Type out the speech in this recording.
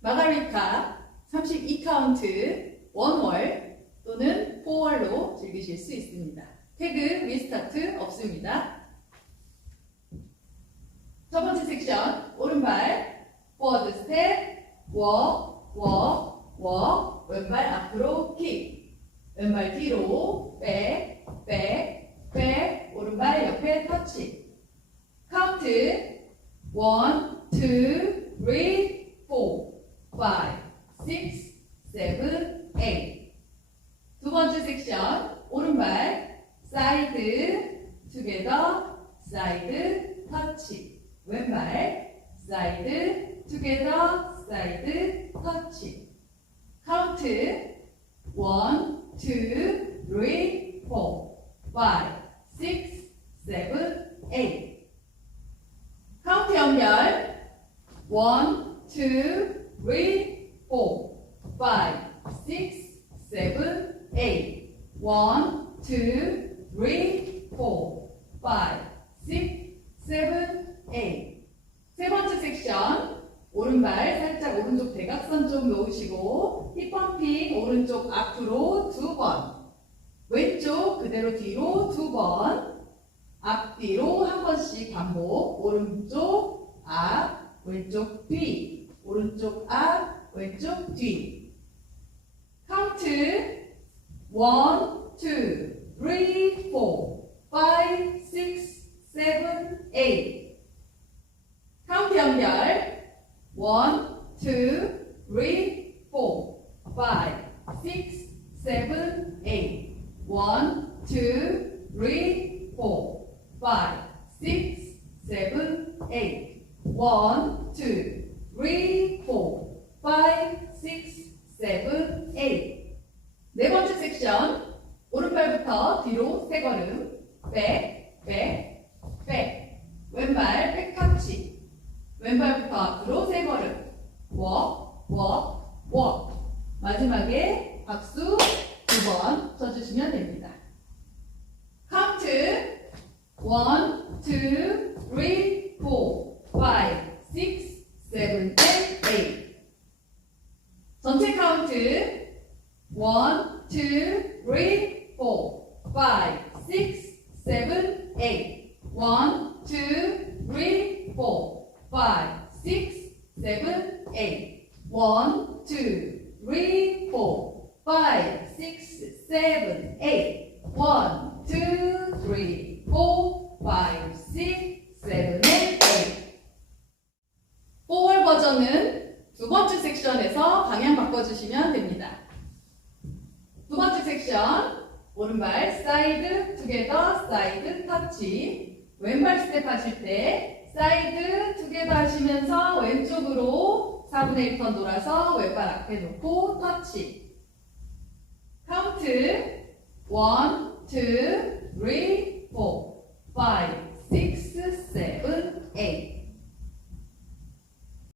마가리카 32카운트 원월 또는 4월로 즐기실 수 있습니다. 태그 리스타트 없습니다. 첫 번째 섹션 오른발 포워드 스텝 워, 워, 워 왼발 앞으로 킥 왼발 뒤로 백, 백, 백 오른발 옆에 터치 카운트 원, 투, 쓰리, 포, 파이브, 식스, 세븐, 에잇 두 번째 섹션 오른발 사이드 투게더 사이드 터치. 왼발 사이드 투게더 사이드 터치. 카운트. 원, 투, 쓰리, 포, 파이브, 식스, 세븐, 에잇. 카운트 연결 원, 투, 쓰리, 포, 파이브, 식스, 세븐, 에잇 원, 투, 쓰리, 포, 파이브, 식스, 세븐, 에잇 세 번째 섹션. 오른발 살짝 오른쪽 대각선 좀 놓으시고 힙펌핑 오른쪽 앞으로 두 번. 왼쪽 그대로 뒤로 두 번. 앞뒤로 한 번씩 반복. 오른쪽 앞 왼쪽 뒤 오른쪽 앞 왼쪽 뒤 카운트 원, 투, 쓰리, 포, 파이브, 식스, 세븐, 에잇 카운트 연결 원, 투, 쓰리, 포, 파이브, 식스, 세븐, 에잇 원, 투, 쓰리, 포, 파 이브, 식스, 세븐, 에잇 원, 투, 쓰리, 포, 파이브, 식스, 세븐, 에잇 네 번째 섹션 오른발부터 뒤로 세 걸음. 백, 백, 백 왼발 백터치. 왼발부터 앞으로 세 걸음. 워, 워, 워 마지막에 박수 두 번 쳐주시면 됩니다. 카운트 원, 투, 쓰리, 포, 파이브, 식스, 세븐, 앤, 에잇 전체 카운트 One, two, three, four, five, six, seven, eight. One, two, three, four, five, six, seven, eight. One, two, three, four, five, six, seven, eight. One, two, three, four, five, six, seven, eight. 4월 버전은 두 번째 섹션에서 방향 바꿔주시면 됩니다. 두 번째 섹션 오른발 사이드 투게더 사이드 터치. 왼발 스텝 하실 때 사이드 투게더 하시면서 왼쪽으로 4분의 1턴 돌아서 왼발 앞에 놓고 터치. 카운트. 1, 2, 3,